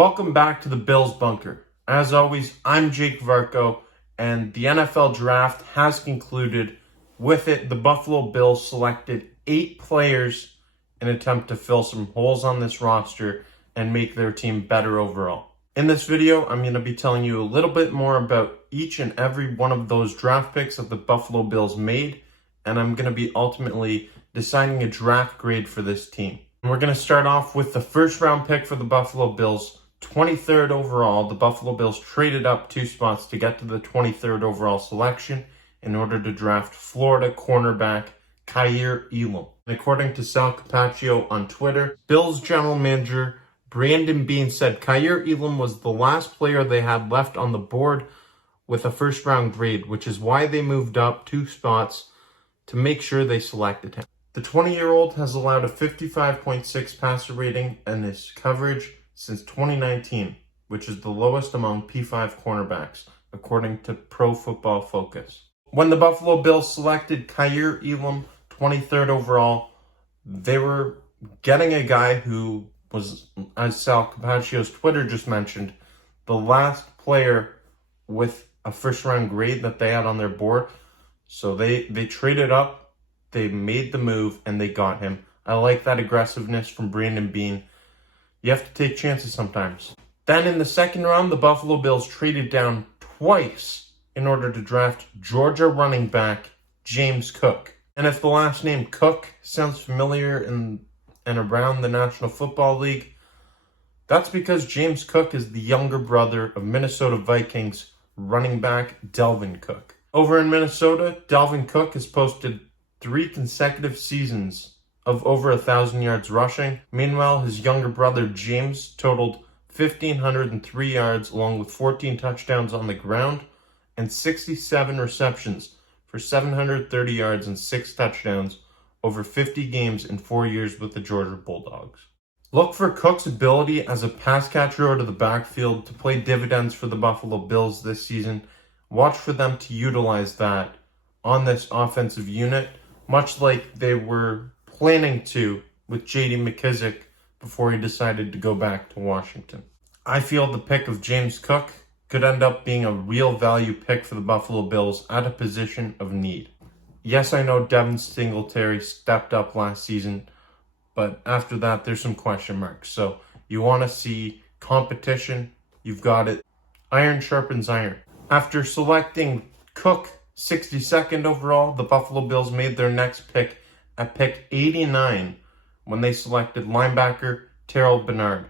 Welcome back to the Bills Bunker. As always, I'm Jake Varcoe, and the NFL Draft has concluded. With it, the Buffalo Bills selected 8 players in an attempt to fill some holes on this roster and make their team better overall. In this video, I'm going to be telling you a little bit more about each and every one of those draft picks that the Buffalo Bills made, and I'm going to be ultimately deciding a draft grade for this team. And we're going to start off with the first round pick for the Buffalo Bills. 23rd overall, the Buffalo Bills traded up 2 spots to get to the 23rd overall selection in order to draft Florida cornerback Khalil Shakir. And according to Sal Capaccio on Twitter, Bills general manager Brandon Beane said Khalil Shakir was the last player they had left on the board with a first round grade, which is why they moved up 2 spots to make sure they selected him. The 20-year-old has allowed a 55.6 passer rating and his coverage since 2019, which is the lowest among P5 cornerbacks, according to Pro Football Focus. When the Buffalo Bills selected Khalil Shakir 23rd overall, they were getting a guy who was, as Sal Capaccio's Twitter just mentioned, the last player with a first-round grade that they had on their board. So they traded up, they made the move, and they got him. I like that aggressiveness from Brandon Beane. You have to take chances sometimes. Then in the second round, the Buffalo Bills traded down twice in order to draft Georgia running back James Cook. And if the last name Cook sounds familiar in and around the National Football League, that's because James Cook is the younger brother of Minnesota Vikings running back Dalvin Cook. Over in Minnesota, Dalvin Cook has posted 3 consecutive seasons of over 1,000 yards rushing. Meanwhile, his younger brother James totaled 1,503 yards along with 14 touchdowns on the ground and 67 receptions for 730 yards and 6 touchdowns over 50 games in 4 years with the Georgia Bulldogs. Look for Cook's ability as a pass catcher out of the backfield to play dividends for the Buffalo Bills this season. Watch for them to utilize that on this offensive unit, much like they were planning to with J.D. McKissick before he decided to go back to Washington. I feel the pick of James Cook could end up being a real value pick for the Buffalo Bills at a position of need. Yes, I know Devin Singletary stepped up last season, but after that, there's some question marks. So you want to see competition, you've got it. Iron sharpens iron. After selecting Cook 62nd overall, the Buffalo Bills made their next pick at pick 89 when they selected linebacker Terrell Bernard.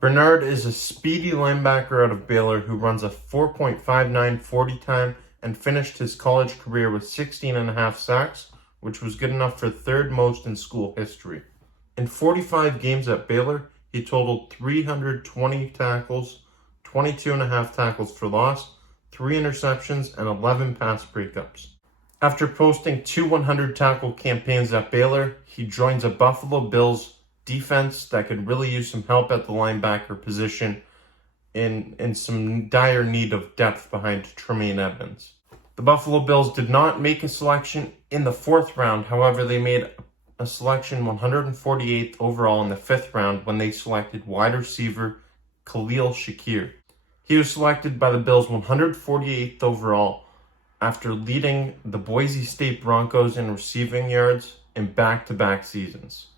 Bernard is a speedy linebacker out of Baylor who runs a 4.59 40 time and finished his college career with 16.5 sacks, which was good enough for 3rd most in school history. In 45 games at Baylor, he totaled 320 tackles, 22.5 tackles for loss, 3 interceptions, and 11 pass breakups. After posting 2 100-tackle campaigns at Baylor, he joins a Buffalo Bills defense that could really use some help at the linebacker position in some dire need of depth behind Tremaine Edmonds. The Buffalo Bills did not make a selection in the 4th round. However, they made a selection 148th overall in the 5th round when they selected wide receiver Khalil Shakir. He was selected by the Bills 148th overall after leading the Boise State Broncos in receiving yards in back-to-back seasons.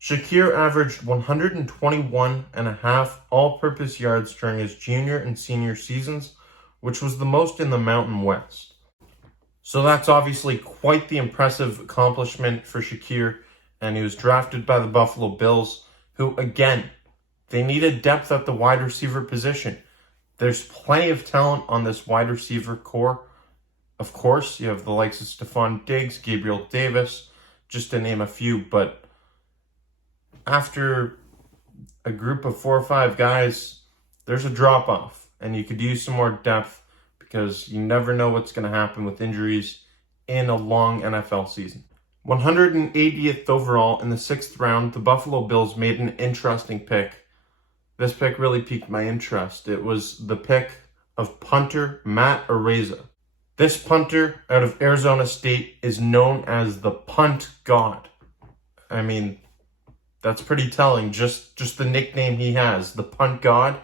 Shakir averaged 121.5 all-purpose yards during his junior and senior seasons, which was the most in the Mountain West. So that's obviously quite the impressive accomplishment for Shakir, and he was drafted by the Buffalo Bills, who, again, they needed depth at the wide receiver position. There's plenty of talent on this wide receiver core. Of course, you have the likes of Stephon Diggs, Gabriel Davis, just to name a few, but after a group of 4 or 5 guys, there's a drop-off, and you could use some more depth because you never know what's going to happen with injuries in a long NFL season. 180th overall in the 6th round, the Buffalo Bills made an interesting pick. This pick really piqued my interest. It was the pick of punter Matt Araiza. This punter out of Arizona State is known as the punt god. I mean, That's pretty telling. Just the nickname he has, the punt god.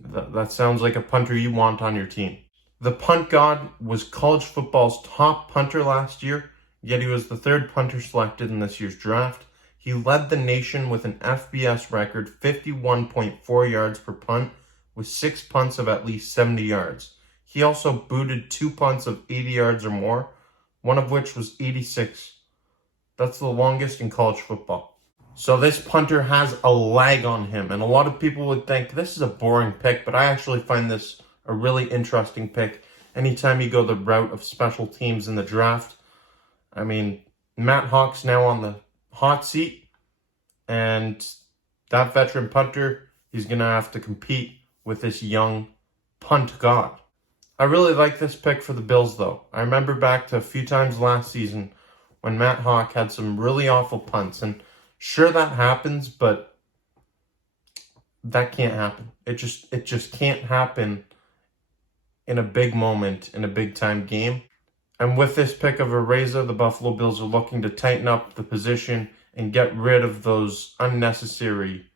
That sounds like a punter you want on your team. The punt god was college football's top punter last year, yet he was the third punter selected in this year's draft. He led the nation with an FBS record 51.4 yards per punt, with 6 punts of at least 70 yards. He also booted 2 punts of 80 yards or more, one of which was 86. That's the longest in college football. So this punter has a lag on him, and a lot of people would think this is a boring pick, but I actually find this a really interesting pick. Anytime you go the route of special teams in the draft, I mean, Matt Hawk's now on the hot seat, and that veteran punter, he's going to have to compete with this young punt god. I really like this pick for the Bills, though. I remember back to a few times last season when Matt Hawk had some really awful punts, and sure that happens, but that can't happen. It just can't happen in a big moment, in a big-time game. And with this pick of Areza, the Buffalo Bills are looking to tighten up the position and get rid of those unnecessary,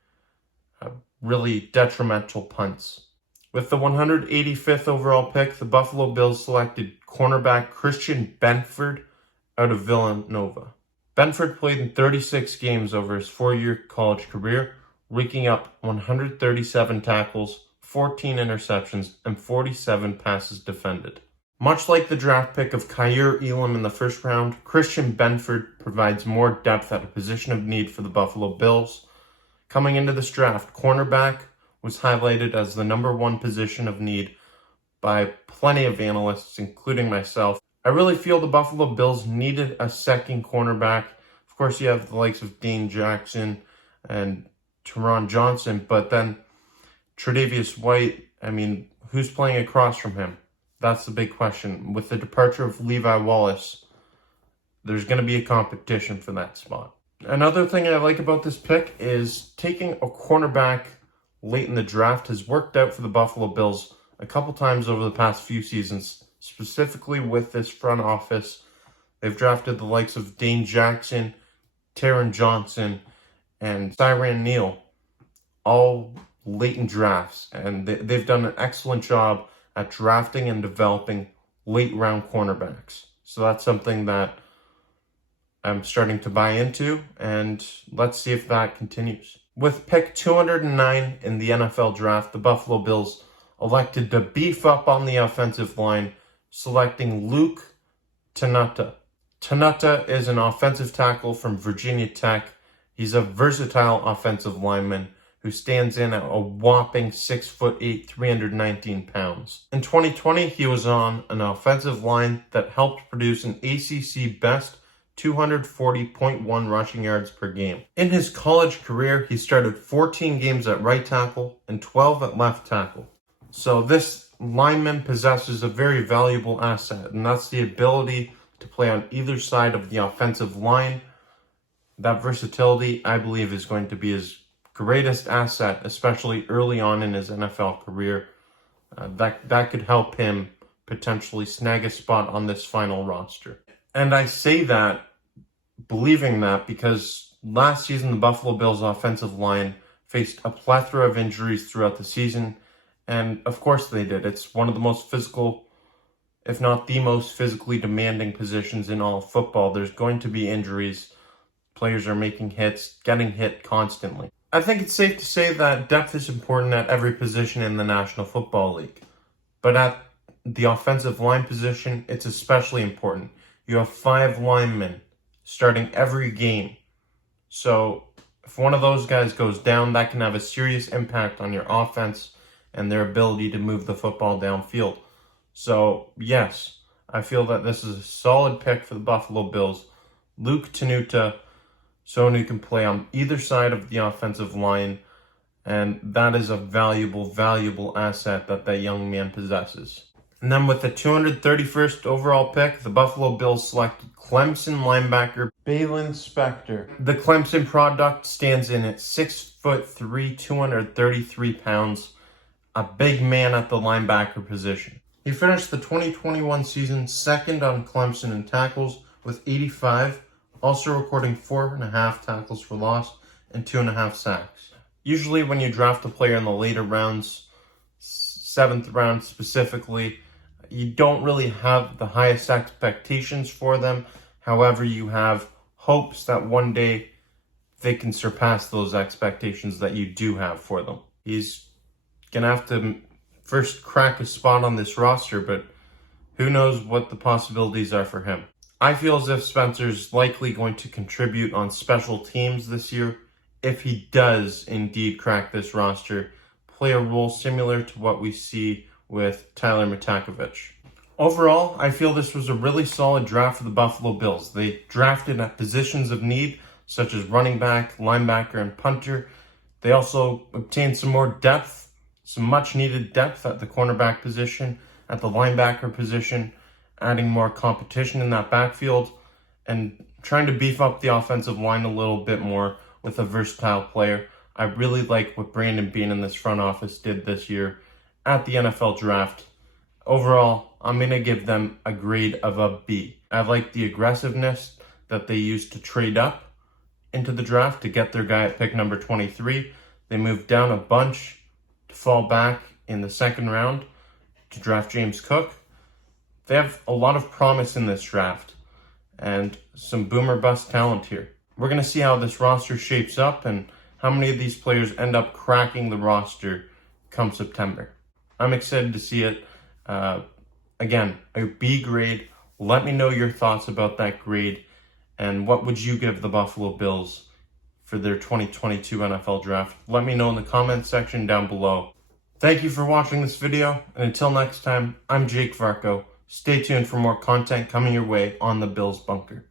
really detrimental punts. With the 185th overall pick, the Buffalo Bills selected cornerback Christian Benford out of Villanova. Benford played in 36 games over his 4-year college career, raking up 137 tackles, 14 interceptions, and 47 passes defended. Much like the draft pick of Kaiir Elam in the first round, Christian Benford provides more depth at a position of need for the Buffalo Bills. Coming into this draft, cornerback was highlighted as the number 1 position of need by plenty of analysts, including myself. I really feel the Buffalo Bills needed a second cornerback. Of course, you have the likes of Dane Jackson and Teron Johnson, but then Tre'Davious White, I mean, who's playing across from him? That's the big question. With the departure of Levi Wallace, there's going to be a competition for that spot. Another thing I like about this pick is taking a cornerback late in the draft has worked out for the Buffalo Bills a couple times over the past few seasons, specifically with this front office. They've drafted the likes of Dane Jackson, Taron Johnson, and Tyrann Neal, all late in drafts, and they've done an excellent job at drafting and developing late round cornerbacks. So that's something that I'm starting to buy into, and let's see if that continues. With pick 209 in the NFL draft, the Buffalo Bills elected to beef up on the offensive line, selecting Luke Tanata. Tanata is an offensive tackle from Virginia Tech. He's a versatile offensive lineman who stands in at a whopping 6'8", 319 pounds. In 2020, he was on an offensive line that helped produce an ACC best 240.1 rushing yards per game. In his college career, he started 14 games at right tackle and 12 at left tackle. So this lineman possesses a very valuable asset, and that's the ability to play on either side of the offensive line. That versatility, I believe, is going to be his greatest asset, especially early on in his NFL career. That could help him potentially snag a spot on this final roster. And I say that, believing that, because last season the Buffalo Bills offensive line faced a plethora of injuries throughout the season, and of course they did. It's one of the most physical, if not the most physically demanding positions in all of football. There's going to be injuries. Players are making hits, getting hit constantly. I think it's safe to say that depth is important at every position in the National Football League. But at the offensive line position, it's especially important. You have 5 linemen starting every game. So if one of those guys goes down, that can have a serious impact on your offense and their ability to move the football downfield. So yes, I feel that this is a solid pick for the Buffalo Bills. Luke Tanata, someone who can play on either side of the offensive line, and that is a valuable asset that young man possesses. And then with the 231st overall pick, the Buffalo Bills selected Clemson linebacker Baylon Spector. The Clemson product stands in at 6'3", 233 pounds, a big man at the linebacker position. He finished the 2021 season second on Clemson in tackles with 85, also recording 4.5 tackles for loss and 2.5 sacks. Usually when you draft a player in the later rounds, 7th round specifically, you don't really have the highest expectations for them. However, you have hopes that one day they can surpass those expectations that you do have for them. He's going to have to first crack a spot on this roster, but who knows what the possibilities are for him. I feel as if Spencer's likely going to contribute on special teams this year if he does indeed crack this roster, play a role similar to what we see with Tyler Matakovich. Overall, I feel this was a really solid draft for the Buffalo Bills. They drafted at positions of need, such as running back, linebacker, and punter. They also obtained some more depth, some much-needed depth at the cornerback position, at the linebacker position, adding more competition in that backfield, and trying to beef up the offensive line a little bit more with a versatile player. I really like what Brandon Beane and this front office did this year at the NFL draft. Overall, I'm going to give them a grade of a B. I like the aggressiveness that they used to trade up into the draft to get their guy at pick number 23. They moved down a bunch to fall back in the 2nd round to draft James Cook. They have a lot of promise in this draft and some boomer bust talent here. We're going to see how this roster shapes up and how many of these players end up cracking the roster come September. I'm excited to see it. Again, a B grade. Let me know your thoughts about that grade and what would you give the Buffalo Bills for their 2022 NFL draft. Let me know in the comments section down below. Thank you for watching this video, and until next time, I'm Jake Varcoe. Stay tuned for more content coming your way on the Bills Bunker.